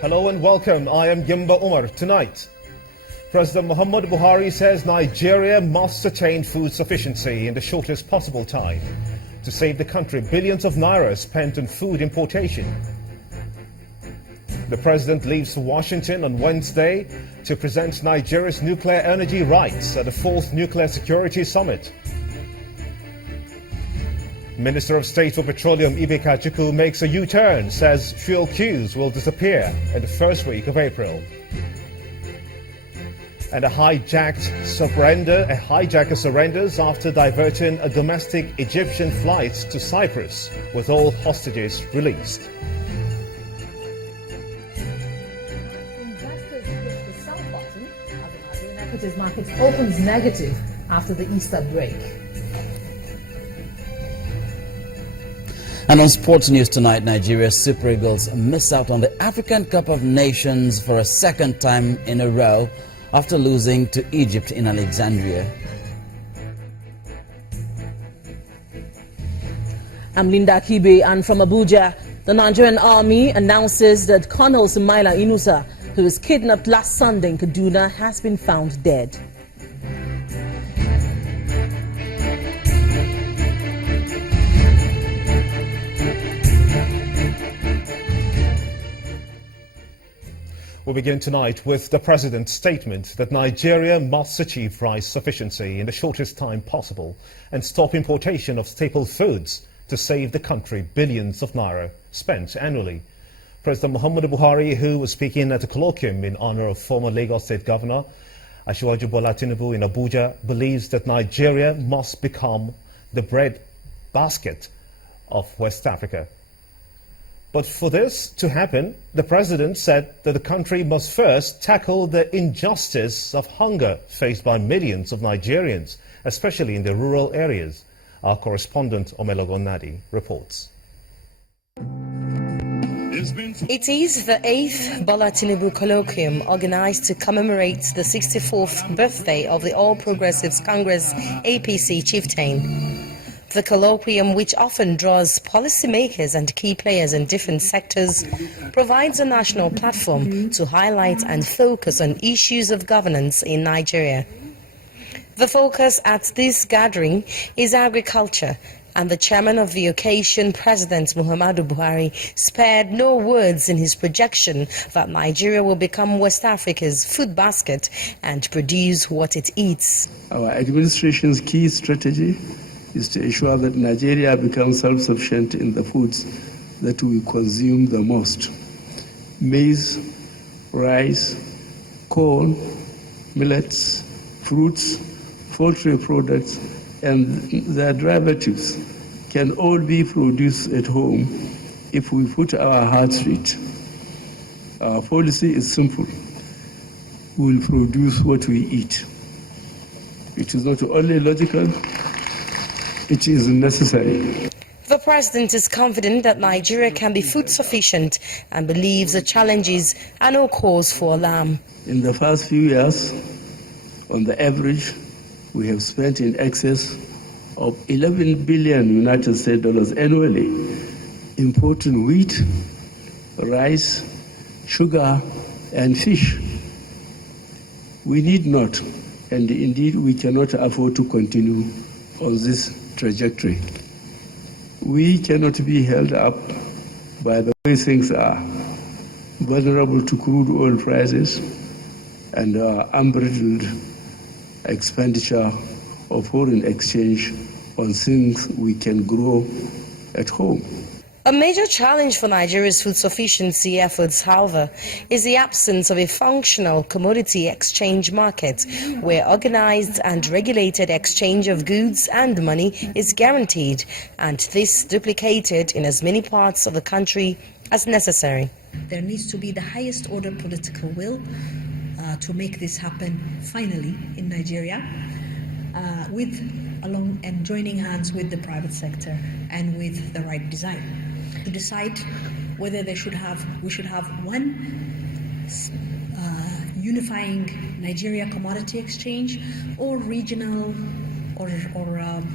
Hello and welcome. I am Gimba Umar. Tonight, President Muhammad Buhari says Nigeria must attain food sufficiency in the shortest possible time to save the country billions of naira spent on food importation. The president leaves Washington on Wednesday to present Nigeria's nuclear energy rights at the 4th Nuclear Security Summit. Minister of State for Petroleum HIJACKER makes a U-turn, says fuel queues will disappear in the first week of April. And a hijacker surrenders after diverting a domestic Egyptian flight to Cyprus, with all hostages released. Investors push the sell button as the Nigerian equities market opens negative after the Easter break. And on sports news tonight, Nigeria's Super Eagles miss out on the African Cup of Nations for a second time in a row after losing to Egypt in Alexandria. I'm Linda Kibe, and from Abuja, the Nigerian Army announces that Colonel Sumaila Inusa, who was kidnapped last Sunday in Kaduna, has been found dead. We begin tonight with the President's statement that Nigeria must achieve rice sufficiency in the shortest time possible and stop importation of staple foods to save the country billions of naira spent annually. President Muhammad Buhari, who was speaking at a colloquium in honor of former Lagos State Governor Tinubu in Abuja, believes that Nigeria must become the bread basket of West Africa. But for this to happen, the president said that the country must first tackle the injustice of hunger faced by millions of Nigerians, especially in the rural areas. Our correspondent Omelogon Nadi reports. It is the 8th Bola Tinubu colloquium organized to commemorate the 64th birthday of the All Progressives Congress APC chieftain. The colloquium, which often draws policymakers and key players in different sectors, provides a national platform to highlight and focus on issues of governance in Nigeria. The focus at this gathering is agriculture, and the chairman of the occasion, President Muhammadu Buhari, spared no words in his projection that Nigeria will become West Africa's food basket and produce what it eats. Our administration's key strategy is to ensure that Nigeria becomes self-sufficient in the foods that we consume the most. Maize, rice, corn, millets, fruits, poultry products, and their derivatives can all be produced at home if we put our hearts to it. Our policy is simple. We will produce what we eat. It is not only logical, it is necessary. The president is confident that Nigeria can be food sufficient and believes the challenges are no cause for alarm. In the past few years, on the average, we have spent in excess of 11 billion United States dollars annually importing wheat, rice, sugar, and fish. We need not, and indeed we cannot afford to continue on this trajectory. We cannot be held up by the way things are, vulnerable to crude oil prices and unbridled expenditure of foreign exchange on things we can grow at home. A major challenge for Nigeria's food sufficiency efforts, however, is the absence of a functional commodity exchange market where organized and regulated exchange of goods and money is guaranteed, and this duplicated in as many parts of the country as necessary. There needs to be the highest order political will to make this happen finally in Nigeria, and joining hands with the private sector and with the right design to decide whether we should have one unifying Nigeria commodity exchange or regional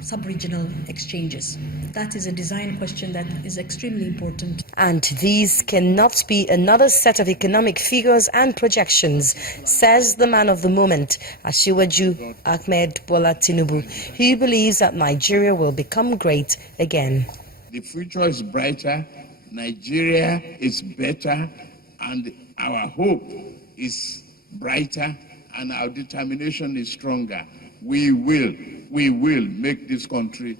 sub-regional exchanges. That is a design question that is extremely important. And these cannot be another set of economic figures and projections, says the man of the moment, Asiwaju Ahmed Bola Tinubu, who believes that Nigeria will become great again. The future is brighter, Nigeria is better, and our hope is brighter, and our determination is stronger. We will make this country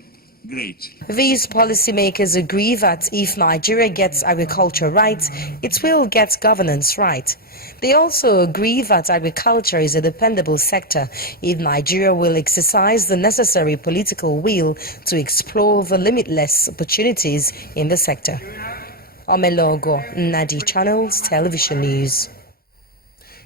great. These policymakers agree that if Nigeria gets agriculture right, it will get governance right. They also agree that agriculture is a dependable sector if Nigeria will exercise the necessary political will to explore the limitless opportunities in the sector. Omelogo, Nadi Channels Television News.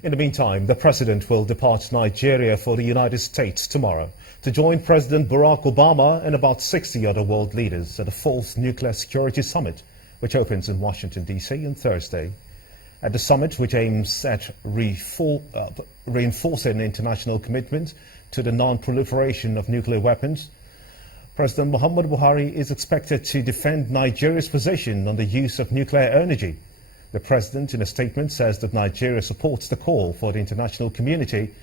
In the meantime, the president will depart Nigeria for the United States tomorrow to join President Barack Obama and about 60 other world leaders at the 4th Nuclear Security Summit, which opens in Washington, D.C. on Thursday. At the summit, which aims at reinforcing international commitment to the non-proliferation of nuclear weapons, President Muhammadu Buhari is expected to defend Nigeria's position on the use of nuclear energy. The president, in a statement, says that Nigeria supports the call for the international community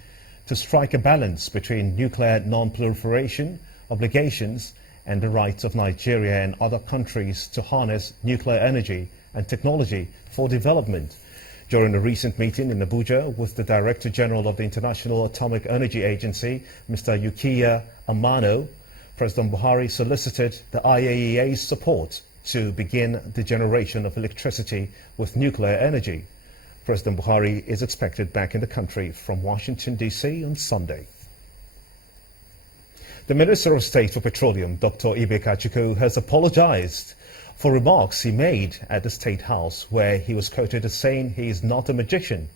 to strike a balance between nuclear non-proliferation obligations and the rights of Nigeria and other countries to harness nuclear energy and technology for development. During a recent meeting in Abuja with the Director General of the International Atomic Energy Agency, Mr. Yukiya Amano, President Buhari solicited the IAEA's support to begin the generation of electricity with nuclear energy. President Buhari is expected back in the country from Washington, D.C. on Sunday. The Minister of State for Petroleum, Dr. HIJACKER, has apologized for remarks he made at the State House, where he was quoted as saying he is not a magician.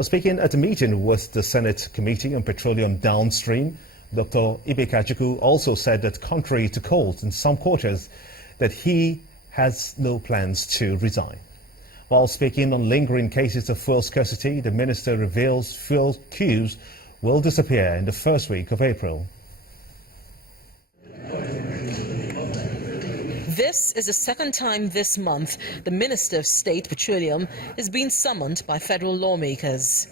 Speaking at a meeting with the Senate Committee on Petroleum Downstream, Dr. HIJACKER also said that, contrary to calls in some quarters, that he has no plans to resign. While speaking on lingering cases of fuel scarcity, the minister reveals fuel queues will disappear in the first week of April. This is the second time this month the Minister of State Petroleum is being summoned by federal lawmakers.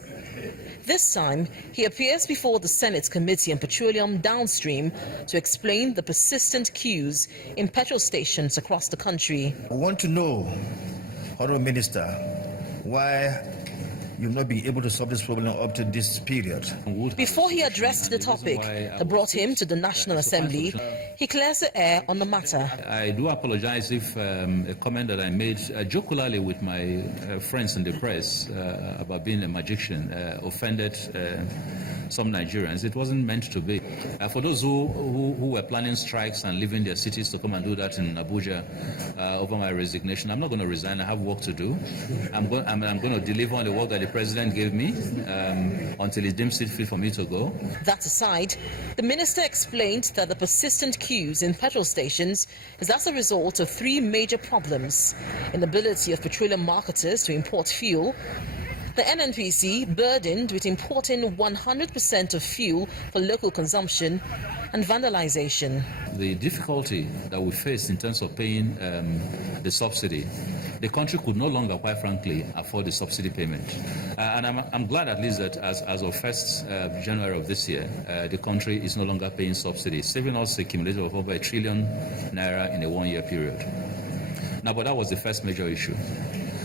This time, he appears before the Senate Committee on Petroleum Downstream to explain the persistent queues in petrol stations across the country. I want to know, Honourable Minister, why you'll not be able to solve this problem up to this period. Before he addressed the topic that brought him to the National Assembly, he clears the air on the matter. I do apologize if a comment that I made jocularly with my friends in the press about being a magician offended some Nigerians. It wasn't meant to be. For those who were planning strikes and leaving their cities to come and do that in Abuja over my resignation, I'm not going to resign. I have work to do. I'm going to deliver on the work that the President gave me until he deems it fit for me to go. That aside, the minister explained that the persistent queues in petrol stations is as a result of three major problems: inability of petroleum marketers to import fuel, the NNPC burdened with importing 100% of fuel for local consumption, and vandalization. The difficulty that we faced in terms of paying the subsidy, the country could no longer, quite frankly, afford the subsidy payment. And I'm glad at least that as of 1st January of this year, the country is no longer paying subsidy, saving us a cumulative of over 1 trillion naira in a one-year period. Now, but that was the first major issue.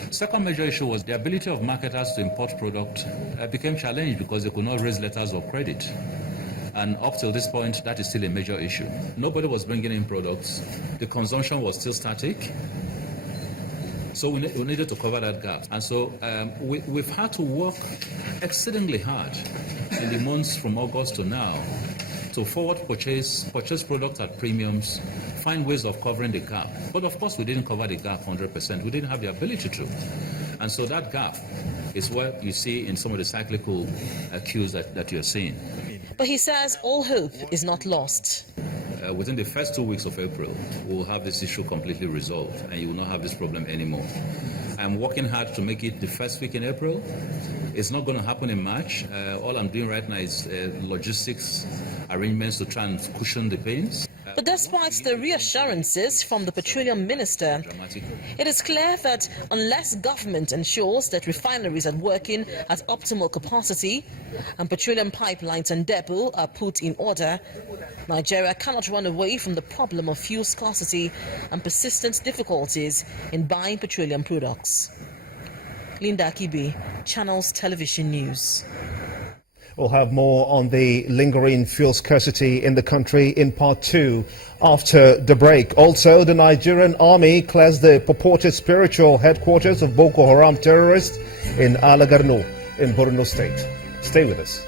Second major issue was the ability of marketers to import product became challenged because they could not raise letters of credit. And up till this point, that is still a major issue. Nobody was bringing in products. The consumption was still static. So we needed to cover that gap. And so we've had to work exceedingly hard in the months from August to now to forward purchase products at premiums, find ways of covering the gap. But of course, we didn't cover the gap 100%. We didn't have the ability to. And so that gap is what you see in some of the cyclical queues that you're seeing. But he says all hope is not lost. Within the first 2 weeks of April, we'll have this issue completely resolved, and you will not have this problem anymore. I'm working hard to make it the first week in April. It's not going to happen in March. All I'm doing right now is logistics arrangements to try and cushion the pains. But despite the reassurances from the Petroleum Minister, it is clear that unless government ensures that refineries are working at optimal capacity and petroleum pipelines and depot are put in order, Nigeria cannot run away from the problem of fuel scarcity and persistent difficulties in buying petroleum products. Linda Akibe, Channels Television News. We'll have more on the lingering fuel scarcity in the country in part 2 after the break. Also, the Nigerian army clears the purported spiritual headquarters of Boko Haram terrorists in Alagarno in Borno State. Stay with us.